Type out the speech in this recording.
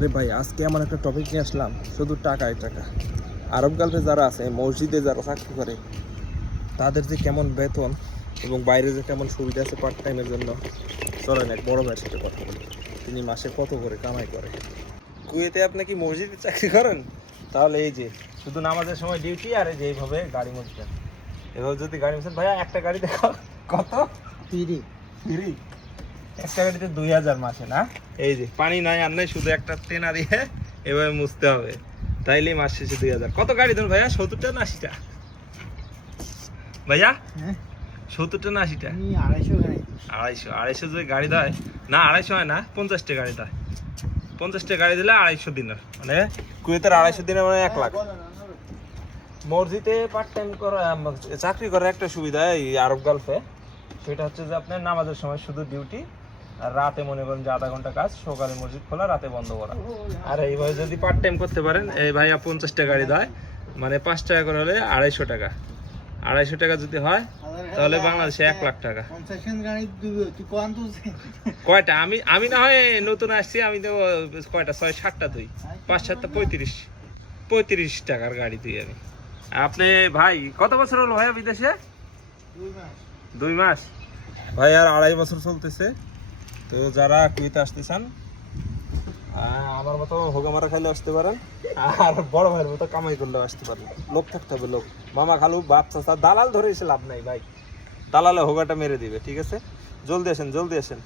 আরে ভাই আজকে এমন একটা টপিক নিয়ে আসলাম, শুধু টাকায় টাকা। আরব গালফে যারা আছে, মসজিদে যারা চাকরি করে, তাদের যে কেমন বেতন এবং বাইরে যে কেমন সুবিধা আছে পার্ট টাইমের জন্য, চলেন এক বড় ভাইয়ের সাথে কথা বলি। তিনি মাসে কত করে কামাই করে। কুয়েতে আপনি কি মসজিদে চাকরি করেন? তাহলে এই যে শুধু নামাজের সময় ডিউটি, আর এই যে এইভাবে গাড়ি মুছবেন। এভাবে যদি গাড়ি মুছেন, ভাইয়া একটা গাড়ি দেখো কত ফ্রি ফ্রি। একটা গাড়িতে 2000 মাসে না? এই যে পানি নাই আর নাই, শুধু একটা তেনা দিয়ে এভাবে মুছতে হবে, তাইলে মাস শেষে 2000। কত গাড়ি ধরুন ভাইয়া? 70টা না 80টা? ভাইয়া 70টা না 80টা? 250 যদি গাড়ি দেয় না, 250 হয় না, 50টা গাড়ি দেয়। 50টা গাড়ি দিলে 250 দিনের, মানে কুয়েতের 250 দিনের মানে 1 লাখ। মসজিদে পার্ট টাইম করা চাকরি করার একটা সুবিধা এই আরব গালফে, সেটা হচ্ছে যে আপনার নামাজের সময় শুধু ডিউটি, আর রাতে মনে করেন যে 0.5 ঘন্টা কাজ, সকালে মসজিদ খোলা, রাতে বন্ধ করা। আর এইভাবে যদি পার্ট টাইম করতে পারেন, এই ভাইয়া 50টা গাড়ি দেয়, মানে 5 টাকা করে হলে 250 টাকা। 250 টাকা যদি হয় তাহলে বাংলাদেশে 1 লাখ টাকা। কয়টা? আমি না হয় নতুন আসছি, আমি তো কয়টা 6-7টা দুই, 5-7টা 35 টাকার গাড়ি দুই আমি। আপনি ভাই কত বছর হলো ভাইয়া বিদেশে? 2 মাস ভাই, আর 2.5 বছর চলতেছে। তো যারা কুয়েতে আসতে চান, আমার মতো হোগামারা খাইলে আসতে পারেন, আর বড় ভাইয়ের মতো কামাই করলেও আসতে পারেন। লোক থাকতে হবে, লোক, মামা খালু বাপ চাচা। দালাল ধরে এসে লাভ নাই ভাই, দালালে হোগাটা মেরে দিবে। ঠিক আছে, জলদি আসেন জলদি আসেন।